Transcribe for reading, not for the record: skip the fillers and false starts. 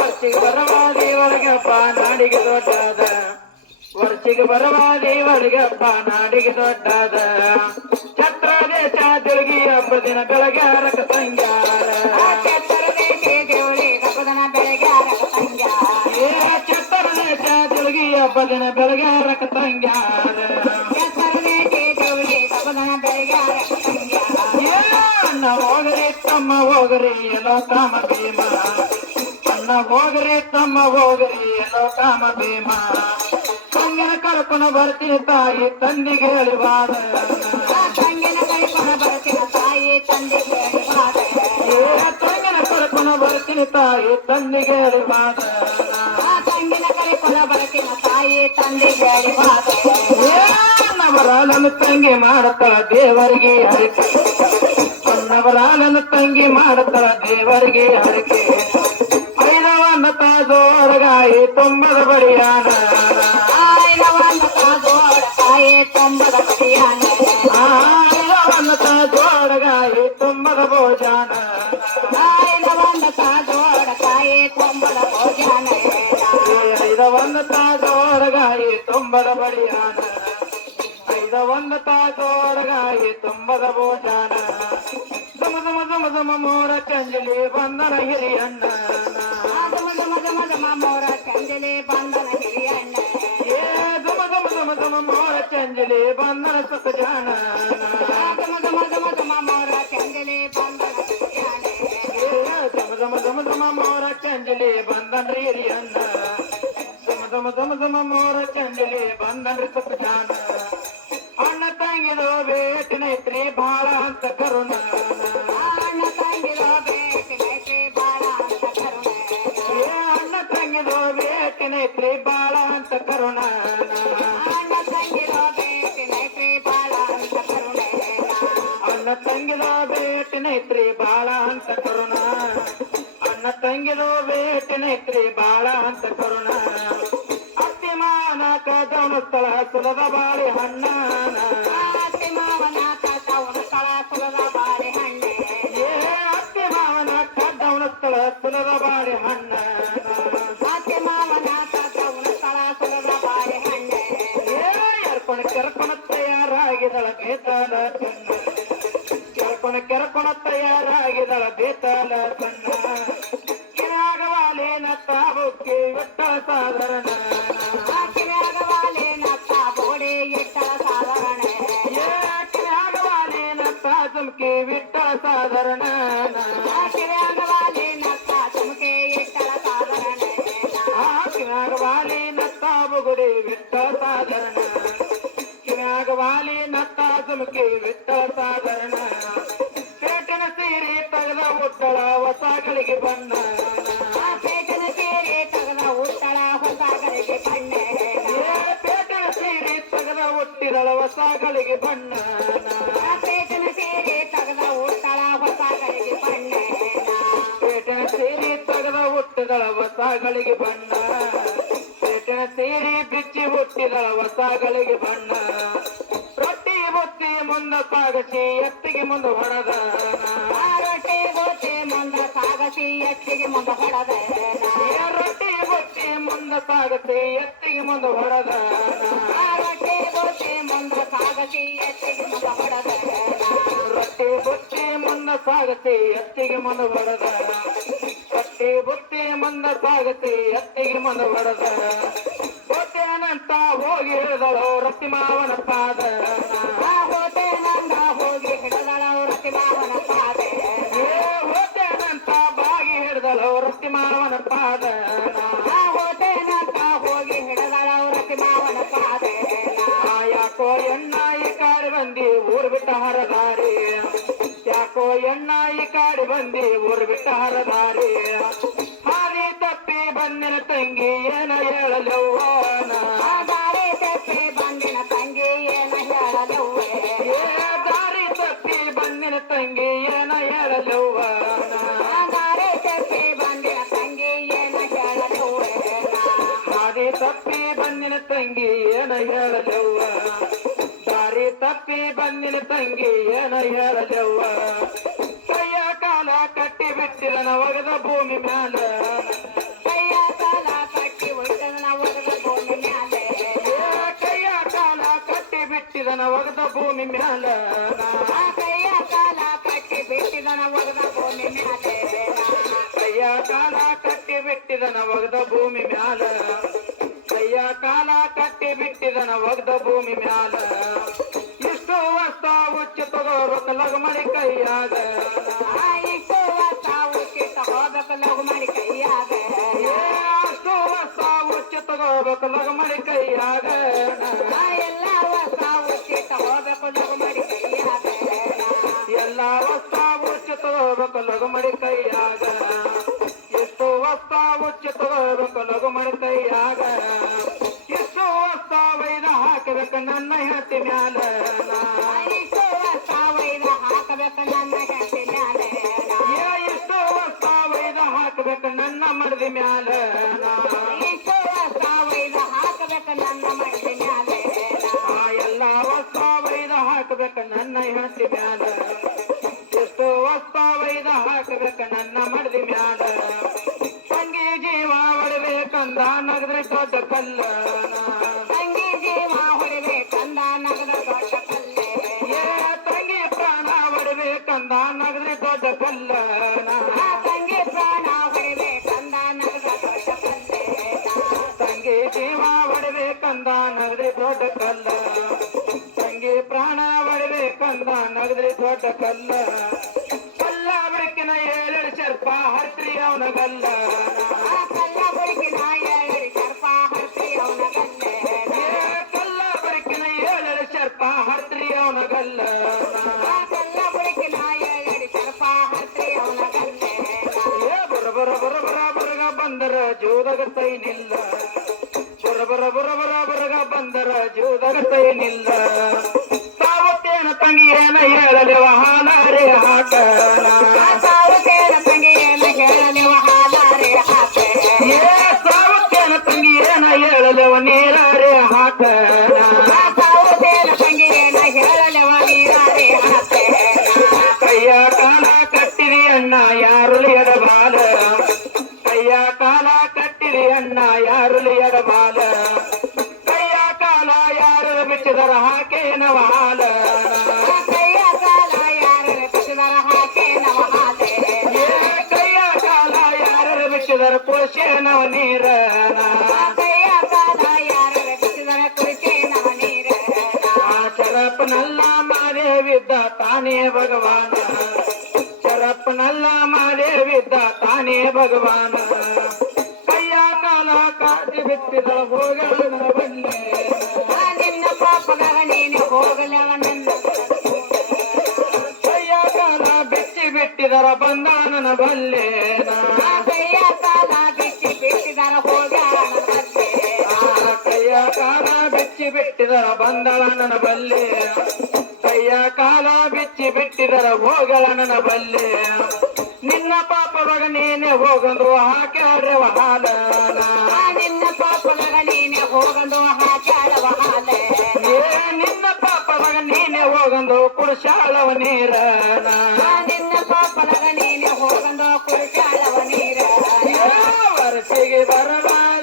ವರ್ಷಿಗೆ ಬರುವ ದೇವರಿಗೆ ಹಬ್ಬ ನಾಡಿಗೆ ದೊಡ್ಡದ ವರ್ಷಿಗೆ ಬರುವ ದೇವರಿಗೆ ಹಬ್ಬ ನಾಡಿಗೆ ದೊಡ್ಡದ ಛತ್ರ ದೇಶ ತಿರುಗಿ ಹಬ್ಬ ದಿನ ಬೆಳಗ್ಗೆ ಹರಕ ಸಂಗ್ಯಾರ ಛತ್ರ ದೇಶ ತಿರುಗಿ ಹಬ್ಬ ದಿನ ಬೆಳಗ್ಗೆ ಹರಕ ಸಂಗ್ಯಾರ ಅಣ್ಣ ಹೋಗರಿ ತಮ್ಮ ಹೋಗರಿ ಎಲ್ಲೋ ಕಾಮ ಭೀಮ ಅಣ್ಣ ಹೋಗರಿ ತಮ್ಮ ಹೋಗರಿ ಎಲ್ಲೋ ಕಾಮ ಭೀಮ ತಂಗಿನ ಕರ್ಕೊಂಡು ಬರ್ತೀನಿ ತಾಯಿ ತಂದಿಗೆ ಹೇಳಿವಾದ ತಂಗಿನ ಕರ್ಕೊಂಡು ಬರ್ತೀನಿ ತಾಯಿ ತಂದಿಗೆ ಹೇಳಿವಾದ ತಂಗಿನ ಕರ್ಕೊಂಡು ಬರ್ತೀನಿ ತಾಯಿ ತಂದಿಗೆ ಹೇಳಿವಾದ ತಂಗಿನ ಕರ್ಕೊಂಡು ಬರ್ತೀನಿ ತಾಯಿ ತಂದಿಗೆ ಹೇಳಿವಾದ ನವರ ನನ್ನ ತಂಗಿ ಮಾಡುತ್ತಾಳ ದೇವರಿಗೆ ಹರಿಕೆ ನವರ ನನ್ನ ತಂಗಿ ಮಾಡುತ್ತಾಳ ದೇವರಿಗೆ ಹರಿಕೆ ಐದವನ್ನ ತಾಜೋರಗಾಯಿ ತುಂಬದ ಬಡಿಯಾನ ಐದವನ್ನ ತಾಜೋರಗಾಯಿ ತುಂಬದ ಬಡಿಯಾನ ಐದವನ್ನ ತಾಜೋರಗಾಯಿ ತುಂಬದ ಭೋಜನ ಐದವನ್ನ ತಾಜೋರಗಾಯಿ ತುಂಬದ ಭೋಜನ ಐದವನ್ನ ತಾಜೋರಗಾಯಿ ತುಂಬದ ಬಡಿಯಾನ ಐದವನ್ನ ತಾಜೋರಗಾಯಿ ತುಂಬದ ಭೋಜನ ಧಮ ಧಮ ಧಮ ಧಮ ಮೋರ ಚಂಜಲಿ ಬಂದನ ಹಿರಿಯಣ್ಣ ಮೋರ ಚಂಜಲಿ ಬಂದನ ಹಿರಿಯಣ್ಣ ಧಮ ಧಮ ಧಮ ಧಮ ಮೋರ ಚಂಜಲಿ ಬಂದನ ಸುಖ ಜಾಣ ಧಮ ಧಮ ಧಮ ಧಮ ಮೋರ ಚಂಜಲಿ ಬಂದನ ಧಮ ಧಮ ಧಮ ಧಮ ಮೋರ ಚಂಜಲಿ ಬಂದನ ಹಿರಿಯಣ್ಣ ಧಮ ಧಮ ಧಮ ಧಮ ಮೋರ ಚಂಜಲಿ ಬಂದನ ಸುಖ ಜಾಣ ಅಣ್ಣ ತಂಗಿರೋ ಬೇಟಿನೈತ್ರಿ ಬಾಳ ಅಂತ ಕರುಣ ಅಣ್ಣ ತಂಗಿರೋ ಬೇಟಿನೈತ್ರಿ ಬಾಳ ಅಂತ ಕರುಣ ಅಣ್ಣ ತಂಗಿರೋ ಬೇಟಿನೈತ್ರಿ ಬಾಳ ಅಂತ ಕರುಣ ಅಣ್ಣ ತಂಗಿರೋ ಬೇಟಿನೈತ್ರಿ ಬಾಳ ಅಂತ ಕರುಣ ಅಣ್ಣ ತಂಗಿರೋ ಬೇಟಿನೈತ್ರಿ ಬಾಳ ಅಂತ ಕರುಣ ಅಣ್ಣ ತಂಗಿರೋ ಬೇಟಿನೈತ್ರಿ ಬಾಳ ಅಂತ ಕರುಣ ಅತ್ತಿಮಾವನ ಕದವನ ಸ್ಥಳ ಸುಲದ ಬಾಳಿ ಹಣ್ಣ ಅತ್ತಿಮಾವನ ಕದವನ ಸ್ಥಳ ಸುಲದ ಬಾಳಿ ಹಣ್ಣ ಅತ್ತಿಮಾವನ ಕದವನ ಸ್ಥಳ ಸುಲದ ಬಾಳಿ ಹಣ್ಣ ಅತ್ತಿಮಾವನ ಕದವನ ಸ್ಥಳ ಸುಲದ ಬಾಳಿ ಹಣ್ಣ ಎರ್ಕೊಂಡು ಕೆರ್ಕೊಂಡು ತಯಾರಾಗಿದಳ ಬೇತಾಲ ಚೆನ್ನ ಕೆರ್ಕೊಂಡು ತಯಾರಾಗಿದಳ ಬೇತಾಲ ಚೆನ್ನ ಕಿರಾಗವಾಲೇನ ತಾಬುಕ್ಕಿ ವಿಟ್ಟ ಸಾಧಾರಣ ಕಿರಾಗವಾಲೇನ ತಾಬೋಡೆ ಇಟ್ಟಳ ಸಾಧಾರಣ ಕಿರಾಗವಾಲೇನ ತಾಜುಮ್ಕಿ ವಿಟ್ಟ ಸಾಧಾರಣ ಕಿರಾಗವಾಲೇನ ತಾಜುಮ್ಕಿ ಇಟ್ಟಳ ಸಾಧಾರಣ ಕಿರಾಗವಾಲೇನ ತಾಬುಗುಡಿ ವಿಟ್ಟ ಸಾಧಾರಣ ಕಿರಾಗವಾಲೇನ ತಾಜುಮ್ಕಿ ವಿಟ್ಟ ಸಾಧಾರಣ ಪೇಟಿನ ಸೀರೆ ತಗದ ಉಟ್ಟಳ ಹೊಸಗಳಿಗೆ ಬಣ್ಣ ಪೇಟಿನ ಸೀರೆ ತಗದ ಉಟ್ಟಳ ಹೊಸಗಳಿಗೆ ಬಣ್ಣ ಪೇಟಿನ ಸೀರೆ ತಗದ ಹುಟ್ಟಿದಳ ಹೊಸಗಳಿಗೆ ಬಣ್ಣ ಪೇಟಿನ ಸೀರೆ ತಗದ ಉಟ್ಟಳ ಹೊಸಗಳಿಗೆ ಬಣ್ಣ ಪೇಟಿನ ಸೀರೆ ತಗದ ಹುಟ್ಟಿದಳ ಹೊಸಗಳಿಗೆ ಬಣ್ಣ ಪೇಟಿನ ಸೀರೆ ಬಿಚ್ಚಿ ಹುಟ್ಟಿದಳ ಹೊಸಗಳಿಗೆ ಬಣ್ಣ ರೊಟ್ಟಿ ಬೊತ್ತಿ ಮುಂದ ಸಾಗಸಿ ಎತ್ತಿಗೆ ಮುಂದೆ ಹೊಡೆದ ರೊಟ್ಟಿ ಬೊತ್ತಿ ಮುಂದ ಸಾಗಸಿ ಎತ್ತಿಗೆ ಮುಂದೆ ಹೊಡೆದ ರೊಟ್ಟಿ ಬೊತ್ತಿ ಮುಂದ ಸಾಗಸಿ ಎತ್ತಿಗೆ ಮುಂದೆ ಹೊಡೆದ ರೊಟ್ಟಿ ಬೊತ್ತಿ ಮುಂದ ಸಾಗಸಿ ಎತ್ತಿಗೆ ಮುಂದೆ ಹೊಡೆದ ರೊಟ್ಟಿ ಬೊತ್ತಿ ಮುಂದ ಸಾಗಸಿ ಎತ್ತಿಗೆ ಮುಂದೆ ಹೊಡೆದ ರೊಟ್ಟಿ ಬೊತ್ತಿ ಮುಂದ ಸಾಗಸಿ ಎತ್ತಿಗೆ ಮುಂದೆ ಹೊಡೆದ ಹೋತೇನಂತ ಹೋಗಿ ಹಿಡಿದಳು ರೊಟ್ಟಿ ಮಾವನ ಪಾದ ಹೋತೇನಂತ ಹೋಗಿ ಹಿಡಿದಳು ರೊಟ್ಟಿ ಮಾವನ ಪಾದ ಹೋತೇನಂತ ಬಾಗಿ ಹಿಡಿದಳು ರೊಟ್ಟಿ ಮಾವನ ಪಾದ ಹೋತೇನಂತ ಹೋಗಿ ಹಿಡಿದಳು ರೊಟ್ಟಿ ಮಾವನ ಪಾದ ಯಾಕೋ ಎಣ್ಣ ಈ ಕಾಡಿ ಬಂದಿ ಊರು ಬಿಟ್ಟ ಹರದಾರಿ ಯಾಕೋ ಎಣ್ಣ ಈ ಕಾಡಿ ಬಂದಿ ಊರು ಬಿಟ್ಟ ಹರದಾರಿ ಹಾದಿ ತಪ್ಪಿ ಬಂದಿನ ತಂಗಿ ಏನ ಹೇಳಲವ್ವನ ದಾರಿ ತಪ್ಪಿ ಬಂದಿನ ತಂಗಿ ಏನ ಹೇಳಲವ್ವ ದಾರಿ ತಪ್ಪಿ ಬಂದಿನ ತಂಗಿ ಏನ ಹೇಳಲವ್ವನ ದಾರಿ ತಪ್ಪಿ ಬಂದಿನ ತಂಗಿ ಏನ ಹೇಳಲವ್ವ ಹಾದಿ ತಪ್ಪಿ ಬಂದಿನ ತಂಗಿ ಏನ ಹೇಳಲವ್ವ ದಾರಿ ತಪ್ಪಿ ಬಂದಿನ ತಂಗಿ ಏನ ಹೇಳಲವ್ವ ಕೈಯ ಕಾಲ ಕಟ್ಟಿ ಬಿಟ್ಟ ಬಿಟ್ಟಿದನ ಒಗದ ಭೂಮಿ ಮ್ಯಾಲ ಕೈಯ ಕಾಲ ಕಟ್ಟಿ ಬಿಟ್ಟಿದನ ಒಗದ ಭೂಮಿ ಮ್ಯಾಲೆ ಕೈಯ ಕಾಲ ಕಟ್ಟಿ ಬಿಟ್ಟಿದನ ಒಗದ ಭೂಮಿ ಮ್ಯಾಲ ಕೈಯ ಕಾಲ ಕಟ್ಟಿ ಬಿಟ್ಟಿದನ ಒಗದ ಭೂಮಿ ಮ್ಯಾಲೆ ಕೈಯ ಕಾಲ ಕಟ್ಟಿ ಬಿಟ್ಟಿದನ ಒಗದ ಭೂಮಿ ಮ್ಯಾಲ ಕೈಯ ಕಾಲ ಕಟ್ಟಿ ಬಿಟ್ಟಿದನ ಒಗದ ಭೂಮಿ ಮ್ಯಾಲ ಇಷ್ಟು ವಸ್ತ ಉಚ್ಚ ತಗೋಬೇಕು ಲಗಮಣಿ ಕೈಯಾಗ ಇಷ್ಟು ವರ್ಷ ಉಚಿತ ಹೋಗಬೇಕು ಲಘು ಮಾಡಿ ಕೈಯಾಗ ಅಷ್ಟು ವಸ್ತ ಉಚ್ಚ ತಗೋಬೇಕು ಲಗಮಣಿ ಕೈಯಾಗ ಎಲ್ಲ ವರ್ಷ ಉಚಿತ ಹೋಗಬೇಕು ಲಘು ಮಾಡಿ ಕೈಯಾಗ ಎಲ್ಲ ವಸ್ತ ಉಚ್ಚ ತಗೋಬೇಕು ಲಗಮಣಿ ಕೈಯಾಗ ಎಷ್ಟು ವಸ್ತ ಉಚ್ಚ ತಗೋಬೇಕು ಲಗಮಣಿ ಕೈಯಾಗ ಎಷ್ಟು ವಸ್ತ ವೈದ ಹಾಕಬೇಕು ನನ್ನ ಹೆಂಡತಿ ಮ್ಯಾಲ ಇಷ್ಟು ವರ್ಷ ವೈದ ಹಾಕಬೇಕು ನನ್ನ ಹೆಂಡತಿ ಮ್ಯಾಲೆ ಎಷ್ಟು ವಸ್ತ ವೈದ ಹಾಕಬೇಕು ನನ್ನ ಮಡದಿ ಮ್ಯಾಲ ಇಷ್ಟು ವರ್ಷ ವೈದ ಹಾಕಬೇಕು ನನ್ನ ಮಡದಿ ಮ್ಯಾಲೆ ಎಲ್ಲ ವಸ್ತ ವೈದ ಹಾಕಬೇಕು ನನ್ನ ಹೆಂಡತಿ ಮ್ಯಾಲ ಎಷ್ಟು ವಸ್ತ ವೈದ ಹಾಕಬೇಕು ನನ್ನ ಮಡದಿ ಮ್ಯಾಲ ತಂಗಿ ಜೀವ ಹೊಡಬೇಕಂದ ನಗದ್ರಿ ದೊಡ್ಡ ಕಲ್ಲ ತಂಗಿ ಜೀವ ಹೊಡಿಬೇಕಂದ ನಗದ ದೊಡ್ಡ ಕಲ್ಲೆ ತಂಗಿ ಪ್ರಾಣ ಹೊಡಬೇಕಂದ ನಗದ್ರಿ ದೊಡ್ಡ ಕಲ್ಲ ತಂಗಿ ಪ್ರಾಣ ಹೊಡಿಬೇಕಂದ ನಗದ ದೊಡ್ಡ ಕಲ್ಲೆ ತಂಗಿ ಜೀವ ಹೊಡಬೇಕಂದ ನಗದ್ರಿ ದೊಡ್ಡ ಕಲ್ಲ ತಂಗಿ ಪ್ರಾಣ ಹೊಡಬೇಕಂದ ನಗದ್ರಿ ದೊಡ್ಡ ಕಲ್ಲ ಕಲ್ಲ ಬೆಳಕಿನ ಏಳೆರಡು ಸರ್ಪ ಹರ್ತ್ರಿ ಅವನ ಗಲ್ಲ ಕಲ್ಲ ಬುಡುಕಿನ ಏಳರಿ ಸರ್ಪ ಹರ್ತಿ ಅವನ ಗಲ್ಲೆ ಕಲ್ಲ ಬೆಳಕಿನ ಏಳೆರಡು ಸರ್ಪ ಹರ್ತ್ರಿ ಅವನ ಗಲ್ಲ ಕಲ್ಲ ಬುಡುಕಿನ ಏಳರಿ ಸರ್ಪ ಹರ್ತಿ ಅವನ ಗಲ್ಲೆ ಬರಗ ಬಂದರ ಜೋದಾಗ ತೈನಿಲ್ಲ ಬರಗ ಬಂದರ ಜೋದಾಗ ತೈನಿಲ್ಲ ಸಾವತ್ತೇನ ತಂಗಿ ಏನ ಹೇಳಲಿವ ಹಾಲಾರೆ ಹಾಕ ಸಾವುಕೇನ ತಂಗಿ ಏನ ಹೇಳಲಿವ ಹಾಲಾರೆ ಹಾಕೆ ಸಾವತ್ತೇನ ತಂಗಿ ಏನ ಹೇಳಲಿವ ನೀರಾರೆ ಹಾಕ ಸಾವುಕೇನ ತಂಗಿ ಏನ ಹೇಳಲಿವ ನೀರಾರೆ ಹಾಕೆ ಕೈಯ ಕಾಲ ಕಟ್ಟಿರಿ ಅಣ್ಣ ಯಾರುಲಿ ಎಡಬಾಲ ಕೈಯ ಕಾಲ ಕಟ್ಟಿರಿ ಅಣ್ಣ ಯಾರುಲಿ ಎಡಬಾಲ ಕೈಯ ಕಾಲ ಯಾರು ಬಿಟ್ಟಿದರ ಹಾಕೇನವ ಹಾಲ ಕೈಯ ಕಾಲ ಯಾರ ಬಿಸಿದರ ಹಾಕೆ ನವ ಹಾಲೆ ಕೈಯ ಕಾಲ ಯಾರು ಬಿಟ್ಟಿದರ ಪುರುಷೇನವ ನೀರ ಕೈಯ ಕಾಲ ಯಾರ ಬಿಸಿದರ ಕುರಿಕೆ ನವ ನೀರ ಚರಪ್ಪನಲ್ಲ ಮಾದೇವಿದ್ದ ತಾನೇ ಭಗವಾನ ಚರಪ್ಪನಲ್ಲ ಮಾದೇವಿದ್ದ ತಾನೇ ಭಗವಾನ ಕೈಯ ಕಾಲ ಕಾಟಿ ಬಿಟ್ಟಿದ ಹೋಗಣ ಬಲ್ಲೆ ನಿನ್ನ ಪಾಪಗಳ ನೀನು ಹೋಗಲವ ನನ್ನ ಕೈಯ ಕಾಲ ಬಿಚ್ಚಿ ಬಿಟ್ಟಿದರ ಬಂದಾನನ ಬಲ್ಲೆ ಕೈಯ ಕಾಲ ಬಿಚ್ಚಿ ಬಿಟ್ಟಿದರ ಹೋಗ್ಯಾಳ ಕೈಯ ಕಾಲ ಬಿಚ್ಚಿ ಬಿಟ್ಟಿದರ ಬಂದಳನನ ಬಲ್ಲೆ ಕೈಯ ಕಾಲ ಬಿಚ್ಚಿ ಬಿಟ್ಟಿದರ ಹೋಗಳನನ ಬಲ್ಲೆ ನಿನ್ನ ಪಾಪವಾಗ ನೀನೆ ಹೋಗಂದ್ರು ಹಾಕ್ಯಾಡ್ರವ ಹಾಲ ನಿನ್ನ ಪಾಪಗಳ ನೀನೆ ಹೋಗಲು ಹಾಕ್ಯಾಳವ ಹಾಲೆ ನಿನ್ನ ಪಾಪವಾಗ ನೀನೆ ಹೋಗಂದು ಕುಡಿಸಾಳವ ನೀರ ನಿನ್ನ ಪಾಪಗಳ ನೀನೆ ಹೋಗಲು ಕುಡಿಸಾಳವ ನೀರ ವರ್ಷಿಗೆ ಬರಬಾರ